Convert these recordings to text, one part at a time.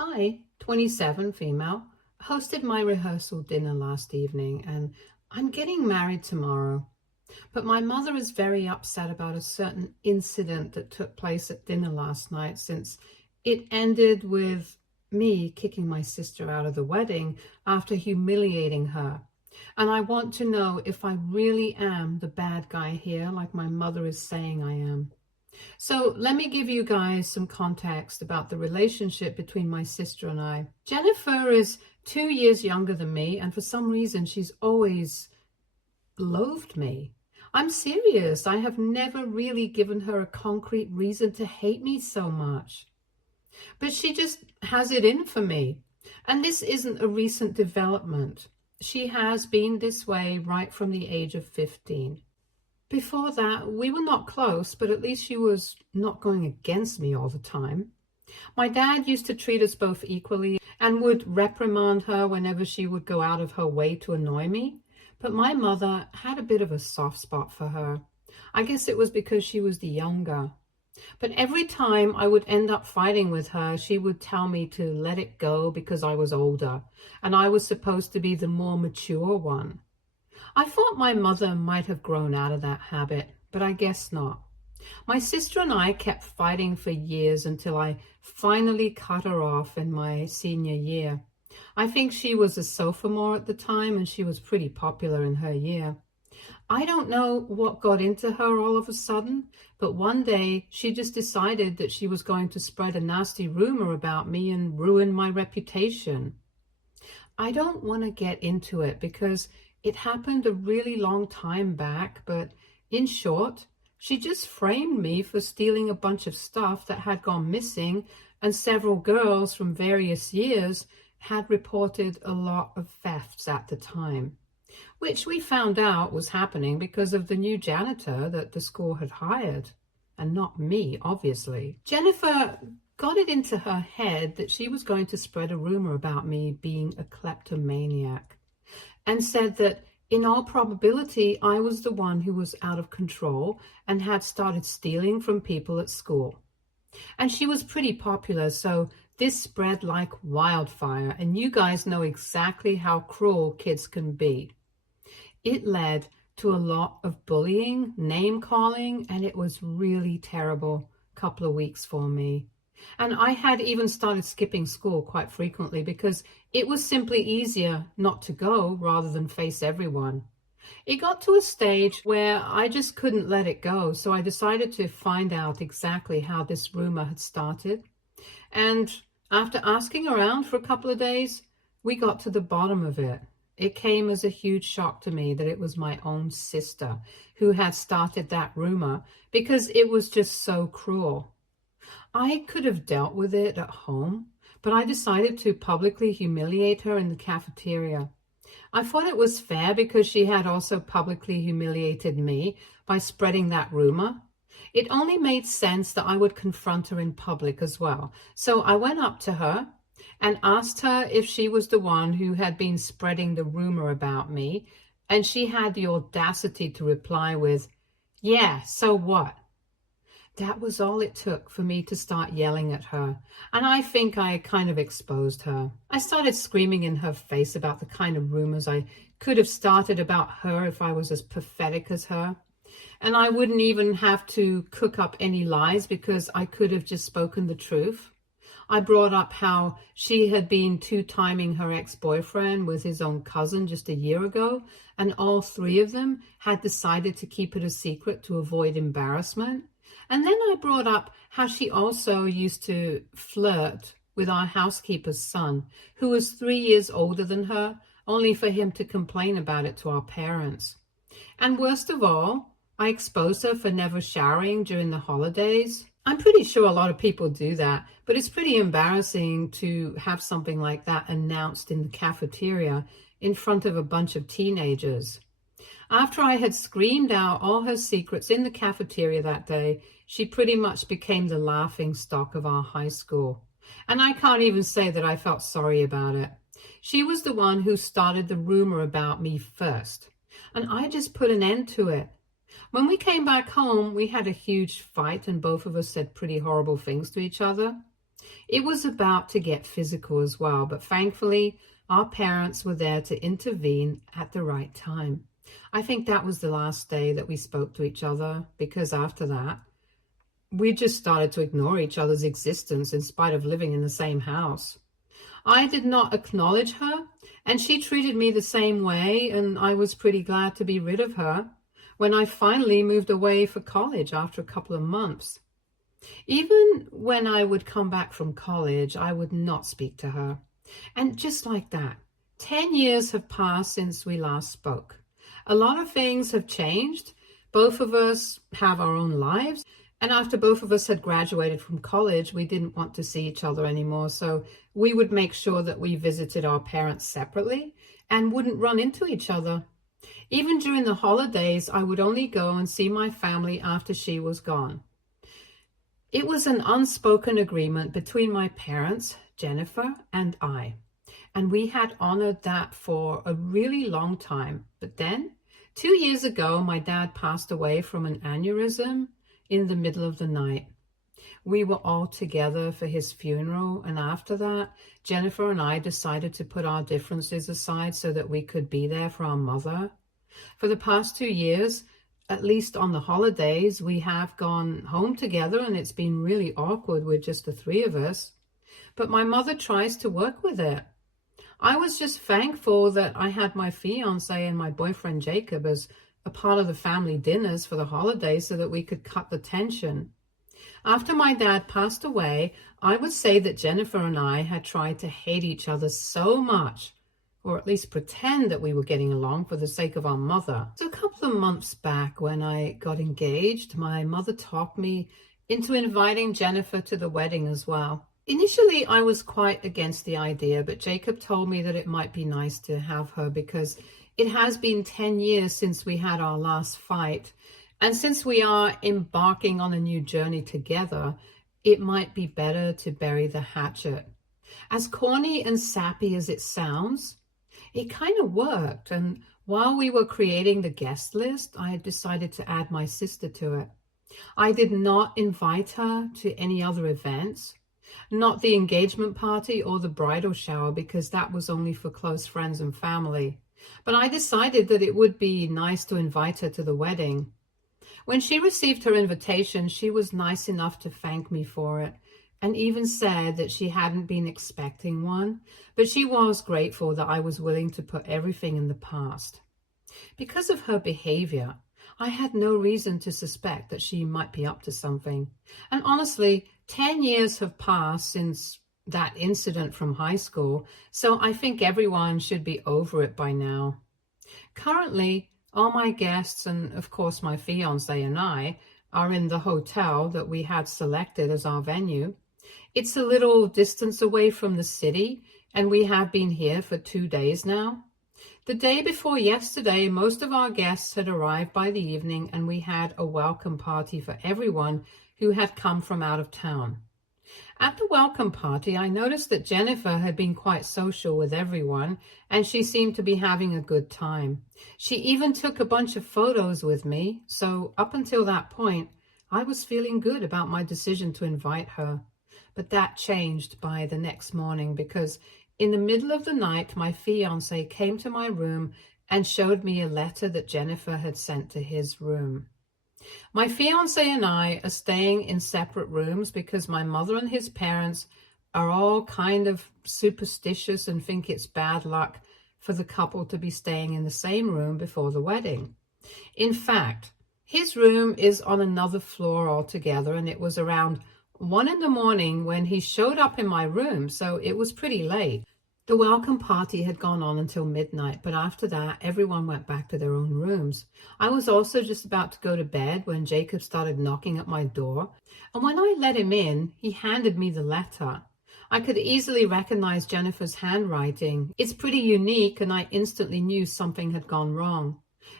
I, 27, female, hosted my rehearsal dinner last evening and I'm getting married tomorrow. But my mother is very upset about a certain incident that took place at dinner last night since it ended with me kicking my sister out of the wedding after humiliating her. And I want to know if I really am the bad guy here, like my mother is saying I am. So let me give you guys some context about the relationship between my sister and I. Jennifer is 2 years younger than me, and for some reason she's always loathed me. I'm serious. I have never really given her a concrete reason to hate me so much. But she just has it in for me. And this isn't a recent development. She has been this way right from the age of 15. Before that, we were not close, but at least she was not going against me all the time. My dad used to treat us both equally and would reprimand her whenever she would go out of her way to annoy me. But my mother had a bit of a soft spot for her. I guess it was because she was the younger. But every time I would end up fighting with her, she would tell me to let it go because I was older and I was supposed to be the more mature one. I thought my mother might have grown out of that habit, but I guess not. My sister and I kept fighting for years until I finally cut her off in my senior year. I think she was a sophomore at the time and she was pretty popular in her year. I don't know what got into her all of a sudden, but one day she just decided that she was going to spread a nasty rumor about me and ruin my reputation. I don't want to get into it because it happened a really long time back, but in short, she just framed me for stealing a bunch of stuff that had gone missing, and several girls from various years had reported a lot of thefts at the time, which we found out was happening because of the new janitor that the school had hired, and not me, obviously. Jennifer got it into her head that she was going to spread a rumor about me being a kleptomaniac, and said that in all probability I was the one who was out of control and had started stealing from people at school. And she was pretty popular, so this spread like wildfire, and you guys know exactly how cruel kids can be. It led to a lot of bullying, name calling, and it was really terrible couple of weeks for me. And I had even started skipping school quite frequently because it was simply easier not to go rather than face everyone. It got to a stage where I just couldn't let it go, so I decided to find out exactly how this rumor had started. And after asking around for a couple of days, we got to the bottom of it. It came as a huge shock to me that it was my own sister who had started that rumor because it was just so cruel. I could have dealt with it at home, but I decided to publicly humiliate her in the cafeteria. I thought it was fair because she had also publicly humiliated me by spreading that rumor. It only made sense that I would confront her in public as well. So I went up to her and asked her if she was the one who had been spreading the rumor about me, and she had the audacity to reply with, "Yeah, so what?" That was all it took for me to start yelling at her, and I think I kind of exposed her. I started screaming in her face about the kind of rumors I could have started about her if I was as pathetic as her. And I wouldn't even have to cook up any lies because I could have just spoken the truth. I brought up how she had been two-timing her ex-boyfriend with his own cousin just a year ago, and all three of them had decided to keep it a secret to avoid embarrassment. And then I brought up how she also used to flirt with our housekeeper's son, who was 3 years older than her, only for him to complain about it to our parents. And worst of all, I exposed her for never showering during the holidays. I'm pretty sure a lot of people do that, but it's pretty embarrassing to have something like that announced in the cafeteria in front of a bunch of teenagers. After I had screamed out all her secrets in the cafeteria that day, she pretty much became the laughing stock of our high school. And I can't even say that I felt sorry about it. She was the one who started the rumor about me first, and I just put an end to it. When we came back home, we had a huge fight and both of us said pretty horrible things to each other. It was about to get physical as well, but thankfully, our parents were there to intervene at the right time. I think that was the last day that we spoke to each other, because after that, we just started to ignore each other's existence in spite of living in the same house. I did not acknowledge her, and she treated me the same way, and I was pretty glad to be rid of her when I finally moved away for college after a couple of months. Even when I would come back from college, I would not speak to her. And just like that, 10 years have passed since we last spoke. A lot of things have changed. Both of us have our own lives. And after both of us had graduated from college, we didn't want to see each other anymore. So we would make sure that we visited our parents separately and wouldn't run into each other. Even during the holidays, I would only go and see my family after she was gone. It was an unspoken agreement between my parents, Jennifer, and I. And we had honored that for a really long time. But then, 2 years ago, my dad passed away from an aneurysm in the middle of the night. We were all together for his funeral, and after that, Jennifer and I decided to put our differences aside so that we could be there for our mother. For the past 2 years, at least on the holidays, we have gone home together, and it's been really awkward with just the three of us. But my mother tries to work with it. I was just thankful that I had my fiance and my boyfriend Jacob as a part of the family dinners for the holidays so that we could cut the tension. After my dad passed away, I would say that Jennifer and I had tried to hate each other so much, or at least pretend that we were getting along for the sake of our mother. So a couple of months back when I got engaged, my mother talked me into inviting Jennifer to the wedding as well. Initially, I was quite against the idea, but Jacob told me that it might be nice to have her because it has been 10 years since we had our last fight. And since we are embarking on a new journey together, it might be better to bury the hatchet. As corny and sappy as it sounds, it kind of worked. And while we were creating the guest list, I had decided to add my sister to it. I did not invite her to any other events, not the engagement party or the bridal shower, because that was only for close friends and family. But I decided that it would be nice to invite her to the wedding. When she received her invitation, she was nice enough to thank me for it, and even said that she hadn't been expecting one, but she was grateful that I was willing to put everything in the past. Because of her behavior, I had no reason to suspect that she might be up to something. And honestly, 10 years have passed since that incident from high school, so I think everyone should be over it by now. Currently, all my guests, and of course my fiance and I, are in the hotel that we had selected as our venue. It's a little distance away from the city, and we have been here for 2 days now. The day before yesterday, most of our guests had arrived by the evening, and we had a welcome party for everyone who had come from out of town. At the welcome party, I noticed that Jennifer had been quite social with everyone, and she seemed to be having a good time. She even took a bunch of photos with me, so up until that point, I was feeling good about my decision to invite her. But that changed by the next morning, because in the middle of the night, my fiancé came to my room and showed me a letter that Jennifer had sent to his room. My fiancé and I are staying in separate rooms because my mother and his parents are all kind of superstitious and think it's bad luck for the couple to be staying in the same room before the wedding. In fact, his room is on another floor altogether, and it was around 1 a.m. when he showed up in my room, so it was pretty late. The welcome party had gone on until midnight, but after that, everyone went back to their own rooms. I was also just about to go to bed when Jacob started knocking at my door, and when I let him in, he handed me the letter. I could easily recognize Jennifer's handwriting. It's pretty unique, and I instantly knew something had gone wrong.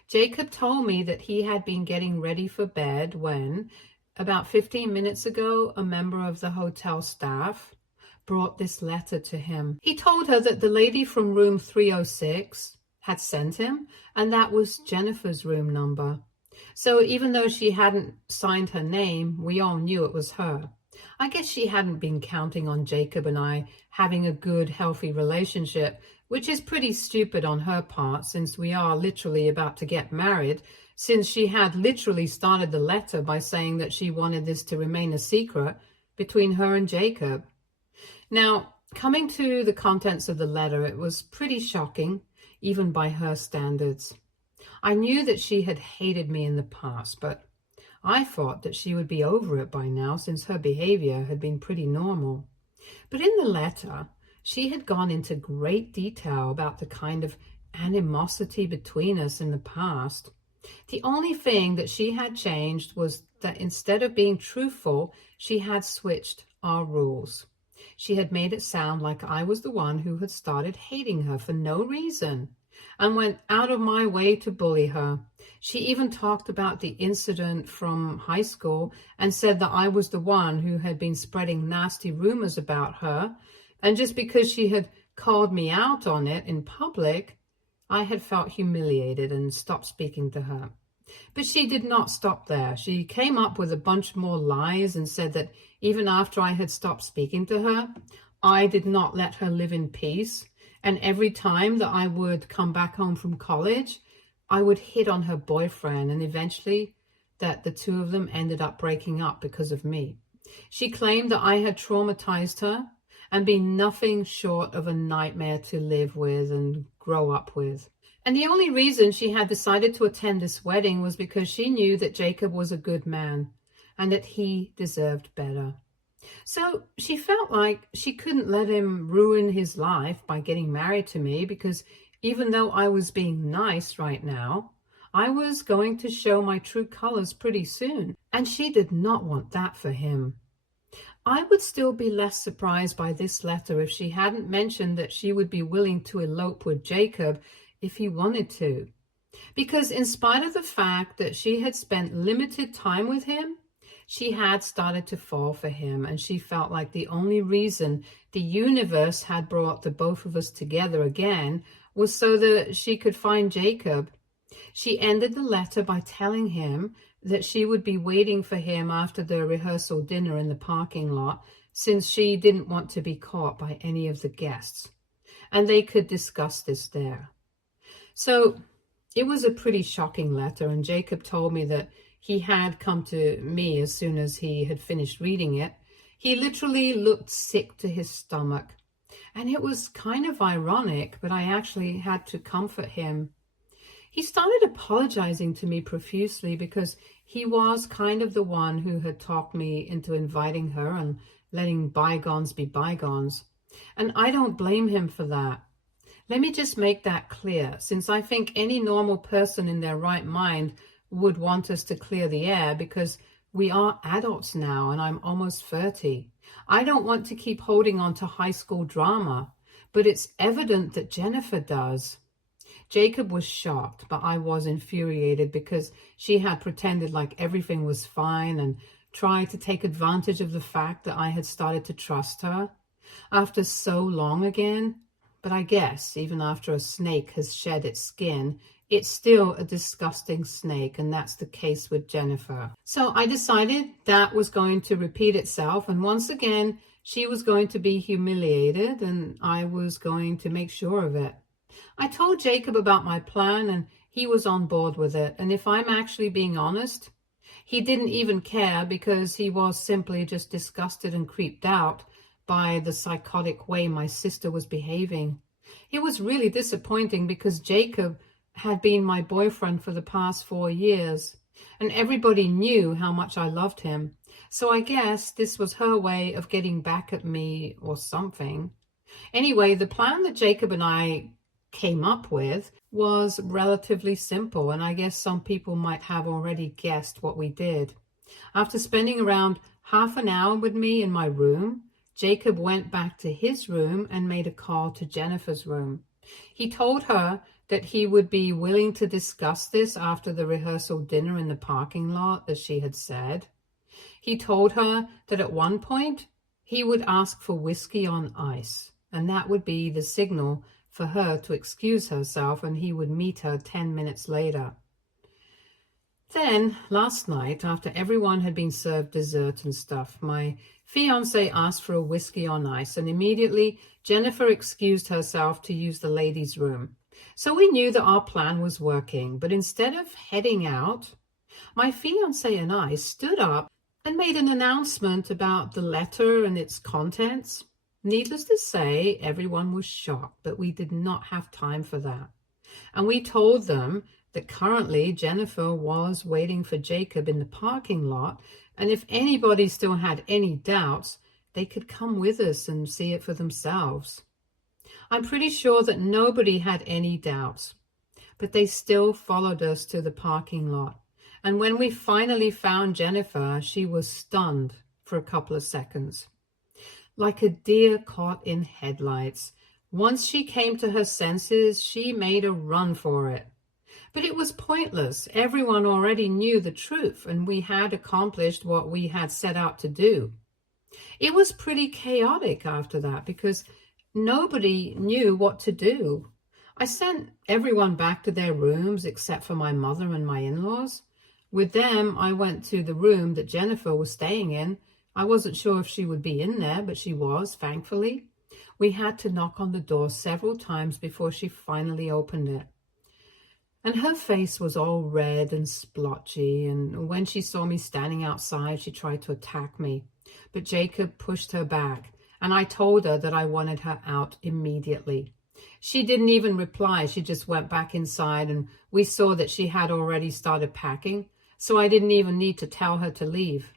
Jacob told me that he had been getting ready for bed when, about 15 minutes ago, a member of the hotel staff brought this letter to him. He told her that the lady from room 306 had sent him, and that was Jennifer's room number. So even though she hadn't signed her name, we all knew it was her. I guess she hadn't been counting on Jacob and I having a good, healthy relationship, which is pretty stupid on her part since we are literally about to get married, since she had literally started the letter by saying that she wanted this to remain a secret between her and Jacob. Now, coming to the contents of the letter, it was pretty shocking, even by her standards. I knew that she had hated me in the past, but I thought that she would be over it by now since her behavior had been pretty normal. But in the letter, she had gone into great detail about the kind of animosity between us in the past. The only thing that she had changed was that instead of being truthful, she had switched our rules. She had made it sound like I was the one who had started hating her for no reason and went out of my way to bully her. She even talked about the incident from high school and said that I was the one who had been spreading nasty rumors about her. And just because she had called me out on it in public, I had felt humiliated and stopped speaking to her. But she did not stop there. She came up with a bunch more lies and said that even after I had stopped speaking to her, I did not let her live in peace. And every time that I would come back home from college, I would hit on her boyfriend, and eventually that the two of them ended up breaking up because of me. She claimed that I had traumatized her and been nothing short of a nightmare to live with and grow up with. And the only reason she had decided to attend this wedding was because she knew that Jacob was a good man and that he deserved better. So she felt like she couldn't let him ruin his life by getting married to me, because even though I was being nice right now, I was going to show my true colors pretty soon, and she did not want that for him. I would still be less surprised by this letter if she hadn't mentioned that she would be willing to elope with Jacob if he wanted to. Because in spite of the fact that she had spent limited time with him, she had started to fall for him, and she felt like the only reason the universe had brought the both of us together again was so that she could find Jacob. She ended the letter by telling him that she would be waiting for him after the rehearsal dinner in the parking lot, since she didn't want to be caught by any of the guests, and they could discuss this there. So it was a pretty shocking letter, and Jacob told me that he had come to me as soon as he had finished reading it. He literally looked sick to his stomach, and it was kind of ironic, but I actually had to comfort him. He started apologizing to me profusely because he was kind of the one who had talked me into inviting her and letting bygones be bygones. And I don't blame him for that. Let me just make that clear, since I think any normal person in their right mind would want us to clear the air, because we are adults now and I'm almost 30. I don't want to keep holding on to high school drama, but it's evident that Jennifer does. Jacob was shocked, but I was infuriated because she had pretended like everything was fine and tried to take advantage of the fact that I had started to trust her after so long again. But I guess even after a snake has shed its skin, it's still a disgusting snake, and that's the case with Jennifer. So I decided that was going to repeat itself, and once again, she was going to be humiliated, and I was going to make sure of it. I told Jacob about my plan, and he was on board with it, and if I'm actually being honest, he didn't even care, because he was simply just disgusted and creeped out by the psychotic way my sister was behaving. It was really disappointing because Jacob had been my boyfriend for the past 4 years, and everybody knew how much I loved him. So I guess this was her way of getting back at me or something. Anyway, the plan that Jacob and I came up with was relatively simple, and I guess some people might have already guessed what we did. After spending around half an hour with me in my room, Jacob went back to his room and made a call to Jennifer's room. He told her that he would be willing to discuss this after the rehearsal dinner in the parking lot, as she had said. He told her that at one point he would ask for whiskey on ice, and that would be the signal for her to excuse herself, and he would meet her 10 minutes later. Then, last night, after everyone had been served dessert and stuff, my fiancé asked for a whiskey on ice, and immediately Jennifer excused herself to use the ladies' room. So we knew that our plan was working, but instead of heading out, my fiancé and I stood up and made an announcement about the letter and its contents. Needless to say, everyone was shocked, but we did not have time for that. And we told them that currently Jennifer was waiting for Jacob in the parking lot, and if anybody still had any doubts, they could come with us and see it for themselves. I'm pretty sure that nobody had any doubts, but they still followed us to the parking lot. And when we finally found Jennifer, she was stunned for a couple of seconds. Like a deer caught in headlights. Once she came to her senses, she made a run for it. But it was pointless. Everyone already knew the truth, and we had accomplished what we had set out to do. It was pretty chaotic after that because nobody knew what to do. I sent everyone back to their rooms except for my mother and my in-laws. With them, I went to the room that Jennifer was staying in. I wasn't sure if she would be in there, but she was, thankfully. We had to knock on the door several times before she finally opened it. And her face was all red and splotchy, and when she saw me standing outside, she tried to attack me. But Jacob pushed her back, and I told her that I wanted her out immediately. She didn't even reply. She just went back inside, and we saw that she had already started packing, so I didn't even need to tell her to leave.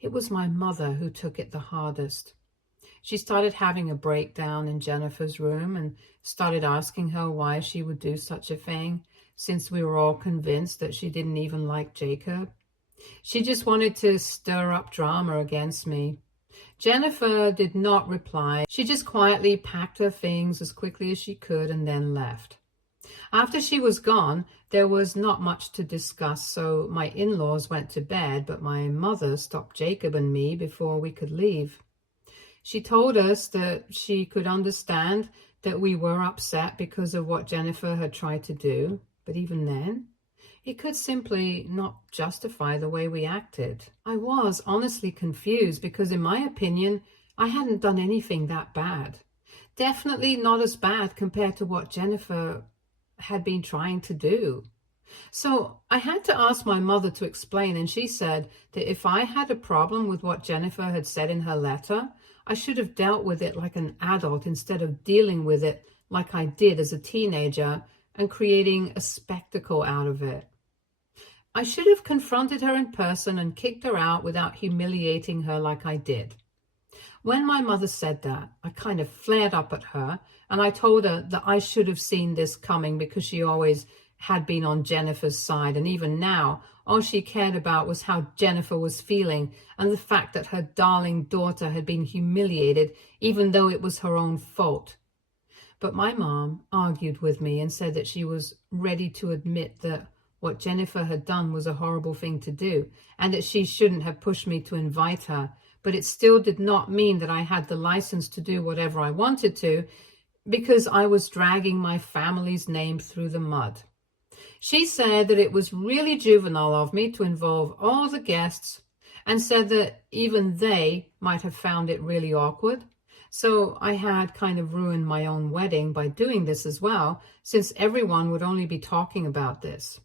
It was my mother who took it the hardest. She started having a breakdown in Jennifer's room and started asking her why she would do such a thing, since we were all convinced that she didn't even like Jacob. She just wanted to stir up drama against me. Jennifer did not reply. She just quietly packed her things as quickly as she could and then left. After she was gone, there was not much to discuss, so my in-laws went to bed, but my mother stopped Jacob and me before we could leave. She told us that she could understand that we were upset because of what Jennifer had tried to do, but even then, it could simply not justify the way we acted. I was honestly confused because, in my opinion, I hadn't done anything that bad. Definitely not as bad compared to what Jennifer had been trying to do. So I had to ask my mother to explain, and she said that if I had a problem with what Jennifer had said in her letter, I should have dealt with it like an adult instead of dealing with it like I did as a teenager and creating a spectacle out of it. I should have confronted her in person and kicked her out without humiliating her like I did. When my mother said that, I kind of flared up at her, and I told her that I should have seen this coming because she always had been on Jennifer's side, and even now, all she cared about was how Jennifer was feeling and the fact that her darling daughter had been humiliated, even though it was her own fault. But my mom argued with me and said that she was ready to admit that what Jennifer had done was a horrible thing to do, and that she shouldn't have pushed me to invite her, but it still did not mean that I had the license to do whatever I wanted to, because I was dragging my family's name through the mud. She said that it was really juvenile of me to involve all the guests, and said that even they might have found it really awkward. So I had kind of ruined my own wedding by doing this as well, since everyone would only be talking about this.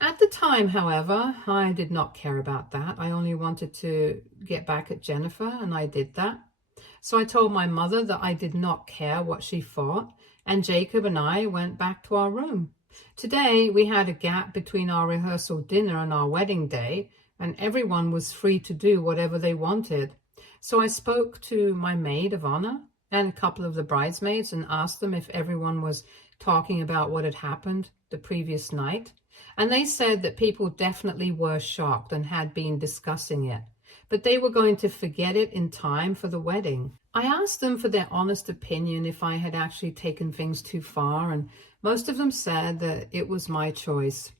At the time, however, I did not care about that. I only wanted to get back at Jennifer, and I did that. So I told my mother that I did not care what she thought, and Jacob and I went back to our room. Today, we had a gap between our rehearsal dinner and our wedding day, and everyone was free to do whatever they wanted. So I spoke to my maid of honor and a couple of the bridesmaids and asked them if everyone was talking about what had happened the previous night. And they said that people definitely were shocked and had been discussing it, but they were going to forget it in time for the wedding. I asked them for their honest opinion if I had actually taken things too far, and most of them said that it was my choice.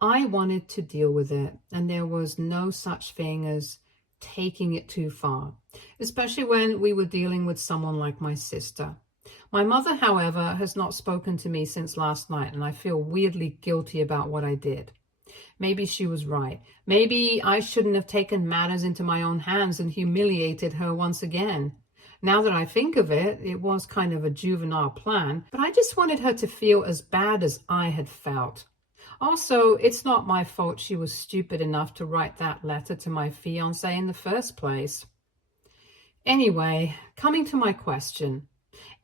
I wanted to deal with it, and there was no such thing as taking it too far, especially when we were dealing with someone like my sister. My mother, however, has not spoken to me since last night, and I feel weirdly guilty about what I did. maybe she was right. Maybe I shouldn't have taken matters into my own hands and humiliated her once again. Now that I think of it, it was kind of a juvenile plan, but I just wanted her to feel as bad as I had felt. Also, it's not my fault she was stupid enough to write that letter to my fiancé in the first place. Anyway, coming to my question.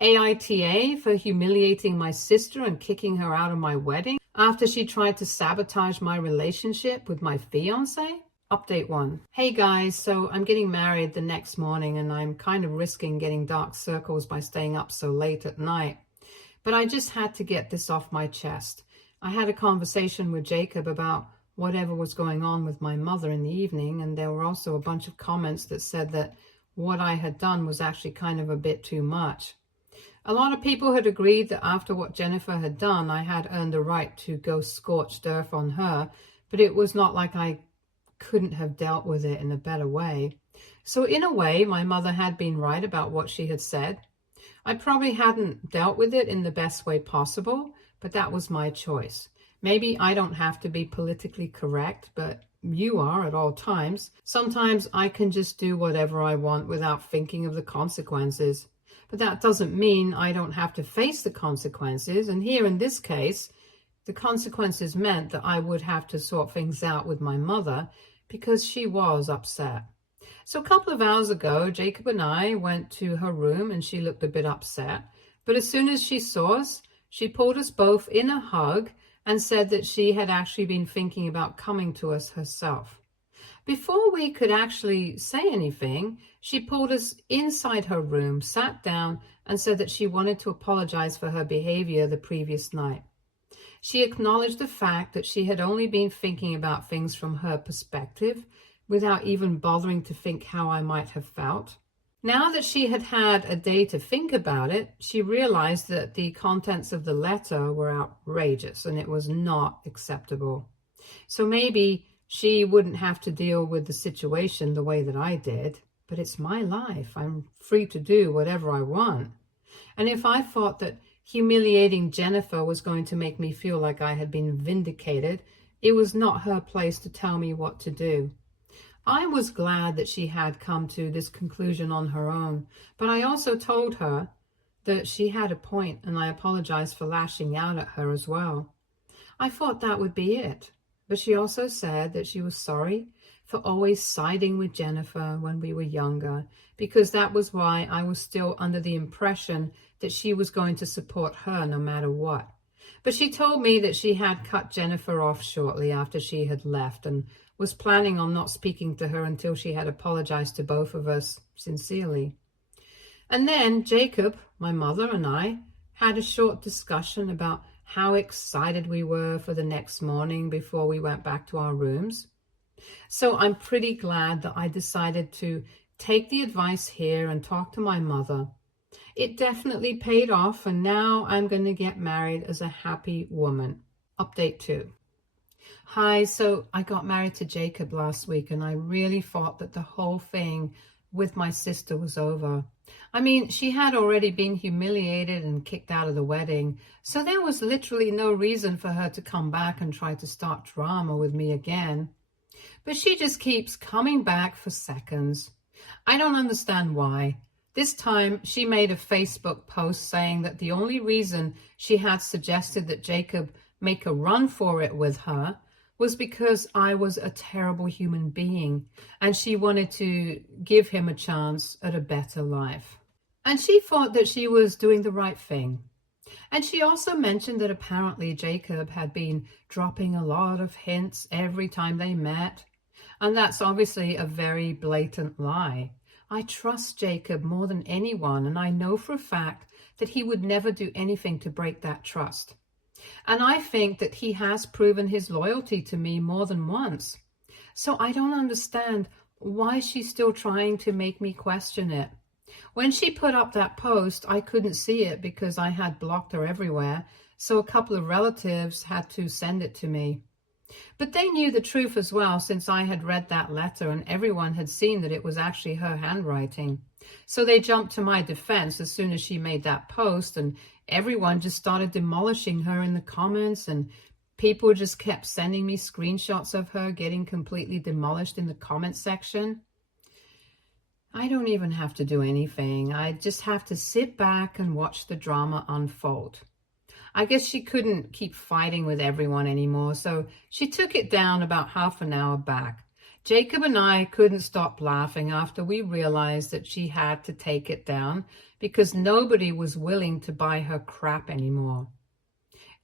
AITA for humiliating my sister and kicking her out of my wedding after she tried to sabotage my relationship with my fiancé? Update 1. Hey guys, so I'm getting married the next morning and I'm kind of risking getting dark circles by staying up so late at night. But I just had to get this off my chest. I had a conversation with Jacob about whatever was going on with my mother in the evening, and there were also a bunch of comments that said that what I had done was actually kind of a bit too much. A lot of people had agreed that after what Jennifer had done, I had earned the right to go scorched earth on her, but it was not like I couldn't have dealt with it in a better way. So in a way, my mother had been right about what she had said. I probably hadn't dealt with it in the best way possible, but that was my choice. Maybe I don't have to be politically correct, but you are at all times. Sometimes I can just do whatever I want without thinking of the consequences. But that doesn't mean I don't have to face the consequences. And here in this case, the consequences meant that I would have to sort things out with my mother because she was upset. So a couple of hours ago, Jacob and I went to her room and she looked a bit upset. But as soon as she saw us, she pulled us both in a hug and said that she had actually been thinking about coming to us herself. Before we could actually say anything, she pulled us inside her room, sat down, and said that she wanted to apologize for her behavior the previous night. She acknowledged the fact that she had only been thinking about things from her perspective, without even bothering to think how I might have felt. Now that she had had a day to think about it, she realized that the contents of the letter were outrageous and it was not acceptable. So maybe she wouldn't have to deal with the situation the way that I did, but it's my life. I'm free to do whatever I want. And if I thought that humiliating Jennifer was going to make me feel like I had been vindicated, it was not her place to tell me what to do. I was glad that she had come to this conclusion on her own, but I also told her that she had a point and I apologized for lashing out at her as well. I thought that would be it, but she also said that she was sorry for always siding with Jennifer when we were younger, because that was why I was still under the impression that she was going to support her no matter what. But she told me that she had cut Jennifer off shortly after she had left and was planning on not speaking to her until she had apologized to both of us sincerely. And then Jacob, my mother, and I had a short discussion about how excited we were for the next morning before we went back to our rooms. So I'm pretty glad that I decided to take the advice here and talk to my mother. It definitely paid off, and now I'm going to get married as a happy woman. Update 2. Hi, so I got married to Jacob last week, and I really thought that the whole thing with my sister was over. I mean, she had already been humiliated and kicked out of the wedding, so there was literally no reason for her to come back and try to start drama with me again. But she just keeps coming back for seconds. I don't understand why. This time, she made a Facebook post saying that the only reason she had suggested that Jacob make a run for it with her was because I was a terrible human being and she wanted to give him a chance at a better life. And she thought that she was doing the right thing. And she also mentioned that apparently Jacob had been dropping a lot of hints every time they met. And that's obviously a very blatant lie. I trust Jacob more than anyone, and I know for a fact that he would never do anything to break that trust. And I think that he has proven his loyalty to me more than once. So I don't understand why she's still trying to make me question it. When she put up that post, I couldn't see it because I had blocked her everywhere, so a couple of relatives had to send it to me. But they knew the truth as well, since I had read that letter and everyone had seen that it was actually her handwriting. So they jumped to my defense as soon as she made that post, and everyone just started demolishing her in the comments and people just kept sending me screenshots of her getting completely demolished in the comment section. I don't even have to do anything. I just have to sit back and watch the drama unfold. I guess she couldn't keep fighting with everyone anymore, so she took it down about half an hour back. Jacob and I couldn't stop laughing after we realized that she had to take it down because nobody was willing to buy her crap anymore.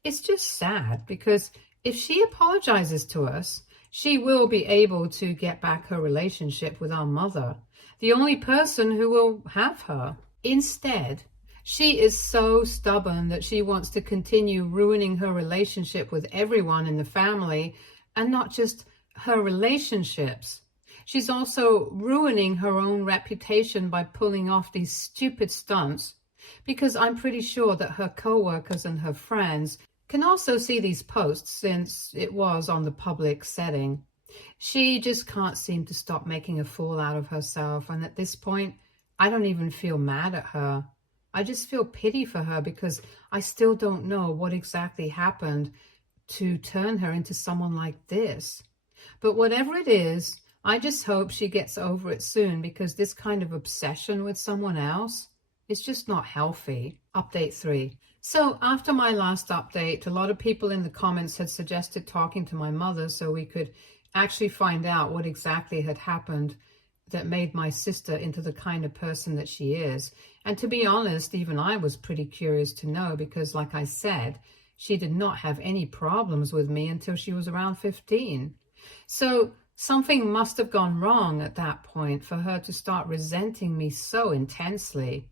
It's just sad because if she apologizes to us, she will be able to get back her relationship with our mother, the only person who will have her. Instead, she is so stubborn that she wants to continue ruining her relationship with everyone in the family, and not just her relationships. She's also ruining her own reputation by pulling off these stupid stunts, because I'm pretty sure that her co-workers and her friends can also see these posts since it was on the public setting. She just can't seem to stop making a fool out of herself, and at this point, I don't even feel mad at her. I just feel pity for her because I still don't know what exactly happened to turn her into someone like this. But whatever it is, I just hope she gets over it soon, because this kind of obsession with someone else is just not healthy. Update 3. So after my last update, a lot of people in the comments had suggested talking to my mother so we could actually find out what exactly had happened that made my sister into the kind of person that she is. And to be honest, even I was pretty curious to know because, like I said, she did not have any problems with me until she was around 15. So something must have gone wrong at that point for her to start resenting me so intensely.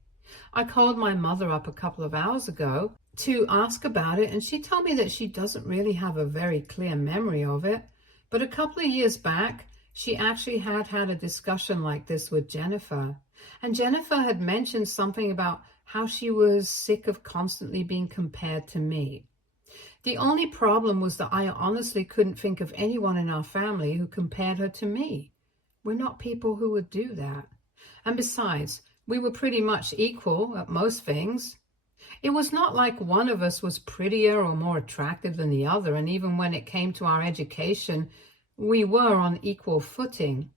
I called my mother up a couple of hours ago to ask about it, and she told me that she doesn't really have a very clear memory of it. But a couple of years back, she actually had a discussion like this with Jennifer. And Jennifer had mentioned something about how she was sick of constantly being compared to me. The only problem was that I honestly couldn't think of anyone in our family who compared her to me. We're not people who would do that. And besides, we were pretty much equal at most things. It was not like one of us was prettier or more attractive than the other, and even when it came to our education, we were on equal footing.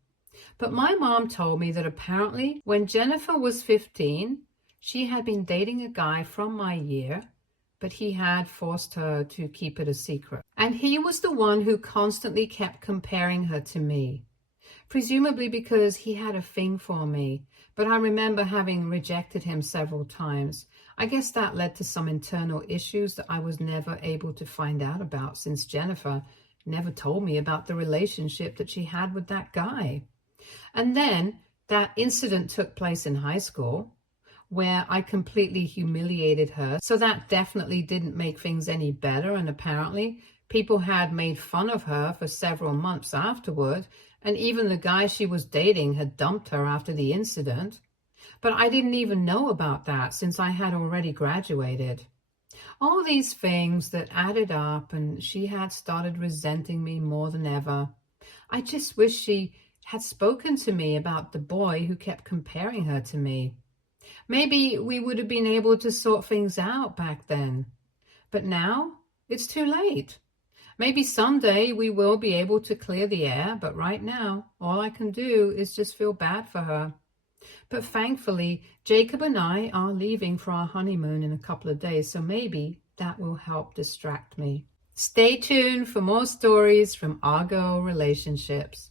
But my mom told me that apparently when Jennifer was 15, she had been dating a guy from my year, but he had forced her to keep it a secret. And he was the one who constantly kept comparing her to me, presumably because he had a thing for me. But I remember having rejected him several times. I guess that led to some internal issues that I was never able to find out about, since Jennifer never told me about the relationship that she had with that guy. And then that incident took place in high school, where I completely humiliated her. So that definitely didn't make things any better. And apparently people had made fun of her for several months afterward. And even the guy she was dating had dumped her after the incident. But I didn't even know about that since I had already graduated. All these things that added up, and she had started resenting me more than ever. I just wish she had spoken to me about the boy who kept comparing her to me. Maybe we would have been able to sort things out back then. But now it's too late. Maybe someday we will be able to clear the air, but right now, all I can do is just feel bad for her. But thankfully, Jacob and I are leaving for our honeymoon in a couple of days, so maybe that will help distract me. Stay tuned for more stories from our girl relationships.